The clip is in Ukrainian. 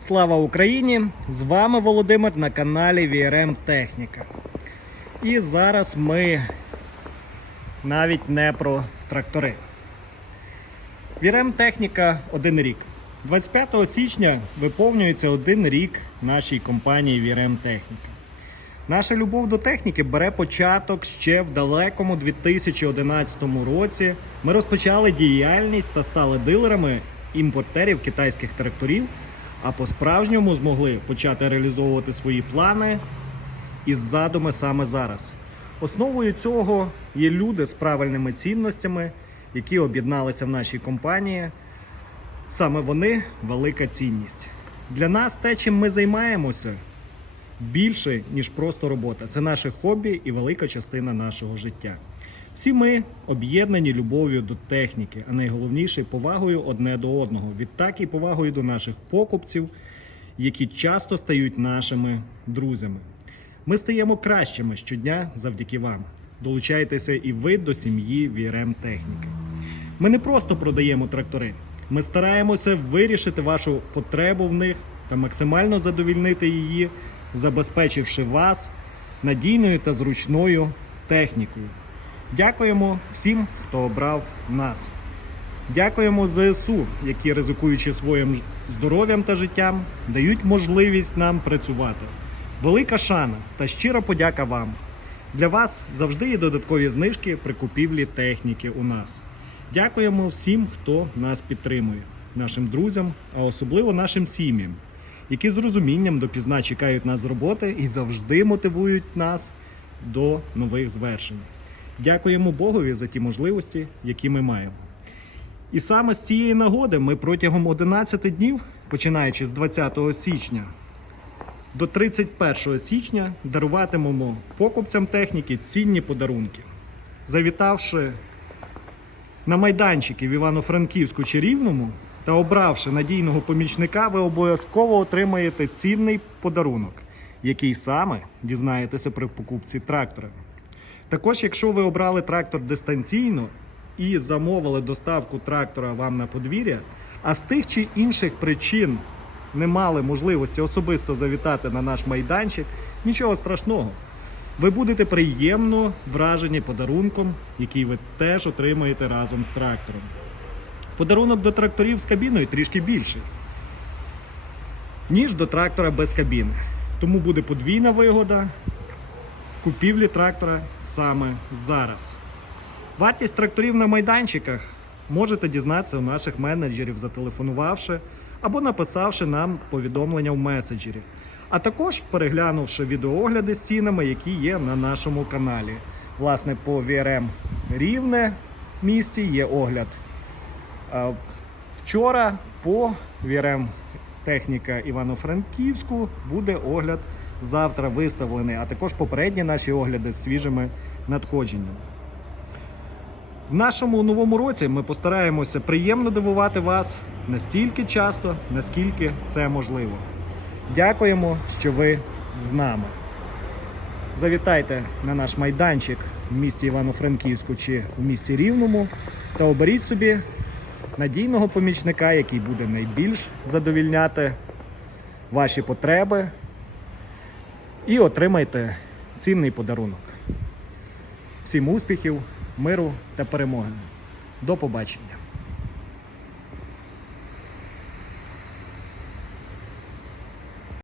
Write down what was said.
Слава Україні! З вами Володимир на каналі VRM Техніка. І зараз ми навіть не про трактори. VRM Техніка один рік. 25 січня виповнюється один рік нашій компанії VRM Техніка. Наша любов до техніки бере початок ще в далекому 2011 році. Ми розпочали діяльність та стали дилерами імпортерів китайських тракторів, а по-справжньому змогли почати реалізовувати свої плани із задуми саме зараз. Основою цього є люди з правильними цінностями, які об'єдналися в нашій компанії. Саме вони велика цінність. Для нас те, чим ми займаємося, більше, ніж просто робота. Це наше хобі і велика частина нашого життя. Всі ми об'єднані любов'ю до техніки, а найголовніше повагою одне до одного. Відтак і повагою до наших покупців, які часто стають нашими друзями. Ми стаємо кращими щодня завдяки вам. Долучайтеся і ви до сім'ї VRM Техніки. Ми не просто продаємо трактори. Ми стараємося вирішити вашу потребу в них та максимально задовільнити її, забезпечивши вас надійною та зручною технікою. Дякуємо всім, хто обрав нас. Дякуємо ЗСУ, які, ризикуючи своїм здоров'ям та життям, дають можливість нам працювати. Велика шана та щира подяка вам. Для вас завжди є додаткові знижки при купівлі техніки у нас. Дякуємо всім, хто нас підтримує, нашим друзям, а особливо нашим сім'ям, які з розумінням допізна чекають нас з роботи і завжди мотивують нас до нових звершень. Дякуємо Богові за ті можливості, які ми маємо. І саме з цієї нагоди ми протягом 11 днів, починаючи з 20 січня до 31 січня, даруватимемо покупцям техніки цінні подарунки. Завітавши на майданчики в Івано-Франківську чи Рівному та обравши надійного помічника, ви обов'язково отримаєте цінний подарунок, який саме дізнаєтеся при покупці трактора. Також, якщо ви обрали трактор дистанційно і замовили доставку трактора вам на подвір'я, а з тих чи інших причин не мали можливості особисто завітати на наш майданчик, нічого страшного. Ви будете приємно вражені подарунком, який ви теж отримаєте разом з трактором. Подарунок до тракторів з кабіною трішки більший, ніж до трактора без кабіни. Тому буде подвійна вигода купівлі трактора саме зараз. Вартість тракторів на майданчиках можете дізнатися у наших менеджерів, зателефонувавши або написавши нам повідомлення в меседжері. А також переглянувши відеоогляди з цінами, які є на нашому каналі. Власне, по VRM Рівне місті є огляд. Вчора по VRM Техніка Івано-Франківську буде огляд завтра виставлений, а також попередні наші огляди з свіжими надходженнями. В нашому новому році ми постараємося приємно дивувати вас настільки часто, наскільки це можливо. Дякуємо, що ви з нами. Завітайте на наш майданчик в місті Івано-Франківську чи в місті Рівному та оберіть собі надійного помічника, який буде найбільш задовільняти ваші потреби, і отримайте цінний подарунок. Всім успіхів, миру та перемоги. До побачення!